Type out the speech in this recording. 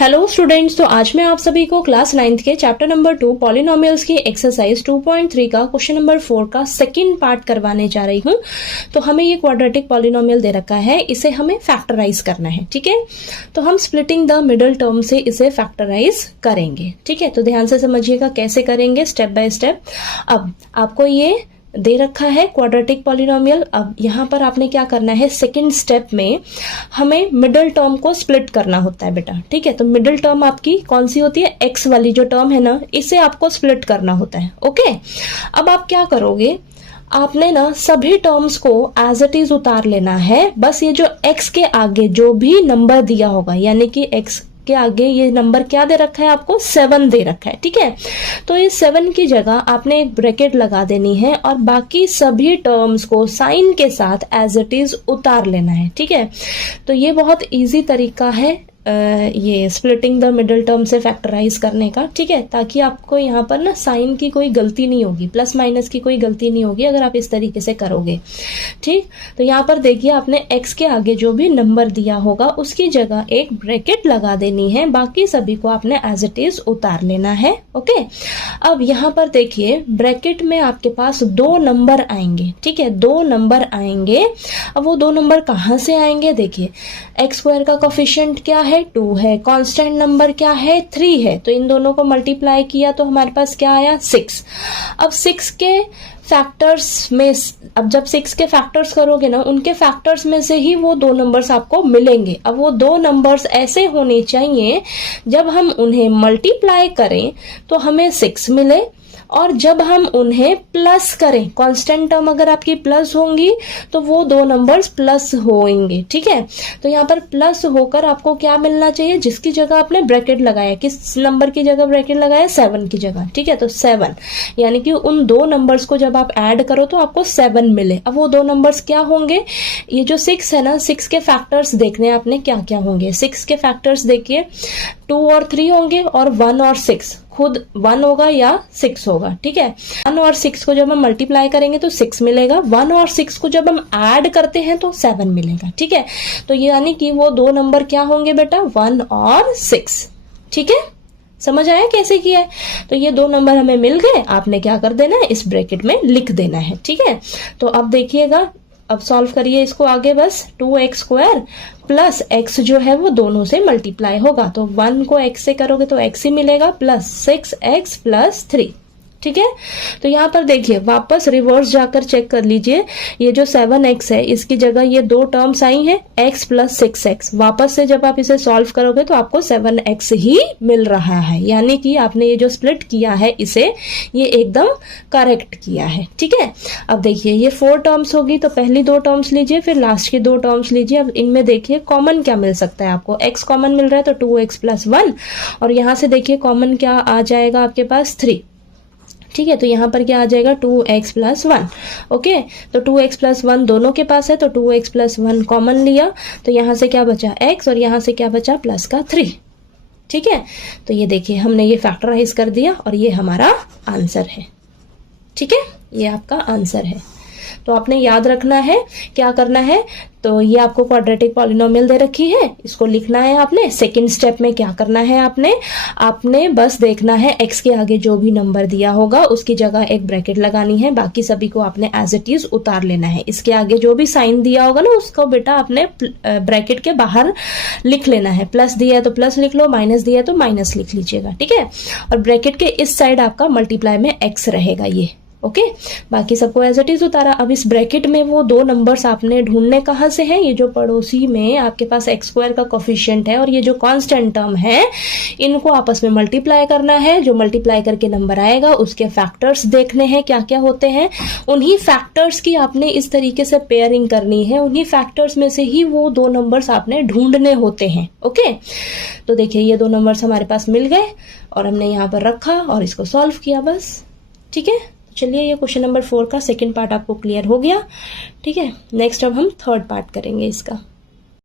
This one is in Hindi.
हेलो स्टूडेंट्स, तो आज मैं आप सभी को क्लास 9th के चैप्टर नंबर 2 पॉलिनोमियल्स की एक्सरसाइज 2.3 का क्वेश्चन नंबर 4 का सेकंड पार्ट करवाने जा रही हूं। तो हमें ये क्वाड्रेटिक पॉलिनोमियल दे रखा है, इसे हमें फैक्टराइज करना है। ठीक है, तो हम स्प्लिटिंग द मिडिल टर्म से इसे फैक्टराइज करेंगे। ठीक है, तो ध्यान से समझिएगा कैसे करेंगे, स्टेप बाय स्टेप। अब आपको ये दे रखा है क्वाड्रेटिक पॉलिनोमियल। अब यहाँ पर आपने क्या करना है, सेकंड स्टेप में हमें मिडिल टर्म को स्प्लिट करना होता है बेटा। ठीक है, तो मिडिल टर्म आपकी कौन सी होती है, एक्स वाली जो टर्म है ना, इसे आपको स्प्लिट करना होता है। ओके, अब आप क्या करोगे, आपने ना सभी टर्म्स को एज इट इज उतार लेना है। बस ये जो एक्स के आगे जो भी नंबर दिया होगा, यानी कि एक्स के आगे ये नंबर क्या दे रखा है आपको, 7 दे रखा है। ठीक है, तो ये 7 की जगह आपने एक ब्रैकेट लगा देनी है और बाकी सभी टर्म्स को साइन के साथ एज इट इज उतार लेना है। ठीक है, तो ये बहुत इजी तरीका है ये स्प्लिटिंग द मिडिल टर्म से फैक्टराइज करने का। ठीक है, ताकि आपको यहाँ पर ना साइन की कोई गलती नहीं होगी, प्लस माइनस की कोई गलती नहीं होगी अगर आप इस तरीके से करोगे। ठीक, तो यहाँ पर देखिए आपने x के आगे जो भी नंबर दिया होगा उसकी जगह एक ब्रैकेट लगा देनी है, बाकी सभी को आपने एज इट इज उतार लेना है। ओके, अब यहाँ पर देखिए ब्रैकेट में आपके पास 2 नंबर आएंगे। ठीक है, 2 नंबर आएंगे। अब वो 2 नंबर कहाँ से आएंगे, देखिए एक्स स्क्वायर का कोफिशिएंट क्या है, 2 है, कांस्टेंट नंबर क्या है, 3 है। तो इन दोनों को मल्टीप्लाई किया तो हमारे पास क्या आया, 6। अब 6 के फैक्टर्स में, अब जब 6 के फैक्टर्स करोगे ना, उनके फैक्टर्स में से ही वो 2 नंबर्स आपको मिलेंगे। अब वो 2 नंबर्स ऐसे होने चाहिए जब हम उन्हें मल्टीप्लाई करें तो हमें 6 मिले, और जब हम उन्हें प्लस करें, कांस्टेंट टर्म अगर आपकी प्लस होंगी तो वो 2 नंबर्स प्लस होंगे। ठीक है, तो यहाँ पर प्लस होकर आपको क्या मिलना चाहिए, जिसकी जगह आपने ब्रैकेट लगाया, किस नंबर की जगह ब्रैकेट लगाया, 7 की जगह। ठीक है, तो 7 यानी कि उन 2 नंबर्स को जब आप ऐड करो तो आपको 7 मिले। अब वो 2 नंबर्स क्या होंगे, ये जो 6 है ना, 6 के फैक्टर्स देखने आपने क्या क्या होंगे। 6 के फैक्टर्स देखिए, 2 और 3 होंगे और 1 और 6, खुद 1 होगा या 6 होगा। ठीक है, 1 और 6 को जब हम मल्टीप्लाई करेंगे तो 6 मिलेगा, 1 और 6 को जब हम ऐड करते हैं तो 7 मिलेगा। ठीक है, तो यानी कि वो 2 नंबर क्या होंगे बेटा, 1 और 6। ठीक है, समझ आया कैसे किया है। तो ये 2 नंबर हमें मिल गए, आपने क्या कर देना है, इस ब्रैकेट में लिख देना है। ठीक है, तो अब देखिएगा, अब सॉल्व करिए इसको आगे। बस 2x स्क्वायर प्लस x जो है वो दोनों से मल्टीप्लाई होगा, तो 1 को x से करोगे तो x ही मिलेगा, प्लस 6x प्लस 3। ठीक है, तो यहाँ पर देखिए वापस रिवर्स जाकर चेक कर लीजिए, ये जो 7x है इसकी जगह ये 2 टर्म्स आई हैं, x प्लस 6x। वापस से जब आप इसे सॉल्व करोगे तो आपको 7x ही मिल रहा है, यानी कि आपने ये जो स्प्लिट किया है इसे ये एकदम करेक्ट किया है। ठीक है, अब देखिए ये 4 टर्म्स होगी, तो पहली 2 टर्म्स लीजिए, फिर लास्ट की 2 टर्म्स लीजिए। अब इनमें देखिए कॉमन क्या मिल सकता है आपको, x कॉमन मिल रहा है तो 2x प्लस 1, और यहाँ से देखिए कॉमन क्या आ जाएगा आपके पास, 3। ठीक है, तो यहाँ पर क्या आ जाएगा, 2x प्लस 1। ओके, तो 2x प्लस 1 दोनों के पास है, तो 2x प्लस 1 कॉमन लिया, तो यहाँ से क्या बचा, x, और यहाँ से क्या बचा, प्लस का 3। ठीक है, तो ये देखिए हमने ये फैक्टराइज कर दिया और ये हमारा आंसर है। ठीक है, ये आपका आंसर है। तो आपने याद रखना है, क्या करना है, तो ये आपको क्वाड्रेटिक पॉलिनोमियल दे रखी है, इसको लिखना है आपने। सेकंड स्टेप में क्या करना है, आपने बस देखना है x के आगे जो भी नंबर दिया होगा उसकी जगह एक ब्रैकेट लगानी है, बाकी सभी को आपने एज इट इज उतार लेना है। इसके आगे जो भी साइन दिया होगा ना उसको बेटा आपने ब्रैकेट के बाहर लिख लेना है। प्लस दिया है तो प्लस लिख लो, माइनस दिया है तो माइनस लिख लीजिएगा। ठीक है, और ब्रैकेट के इस साइड आपका मल्टीप्लाई में x रहेगा ये। ओके, बाकी सबको एज इट इज उतारा। अब इस ब्रैकेट में वो 2 नंबर्स आपने ढूंढने कहाँ से हैं, ये जो पड़ोसी में आपके पास x स्क्वायर का कोफिशिएंट है और ये जो कांस्टेंट टर्म है, इनको आपस में मल्टीप्लाई करना है। जो मल्टीप्लाई करके नंबर आएगा उसके फैक्टर्स देखने हैं क्या क्या होते हैं, उन्हीं फैक्टर्स की आपने इस तरीके से पेयरिंग करनी है, उन्हीं फैक्टर्स में से ही वो 2 नंबर्स आपने ढूंढने होते हैं। ओके, तो देखिए ये 2 नंबर्स हमारे पास मिल गए और हमने यहाँ पर रखा और इसको सॉल्व किया बस। ठीक है, चलिए ये क्वेश्चन नंबर 4 का सेकंड पार्ट आपको क्लियर हो गया। ठीक है, नेक्स्ट अब हम थर्ड पार्ट करेंगे इसका।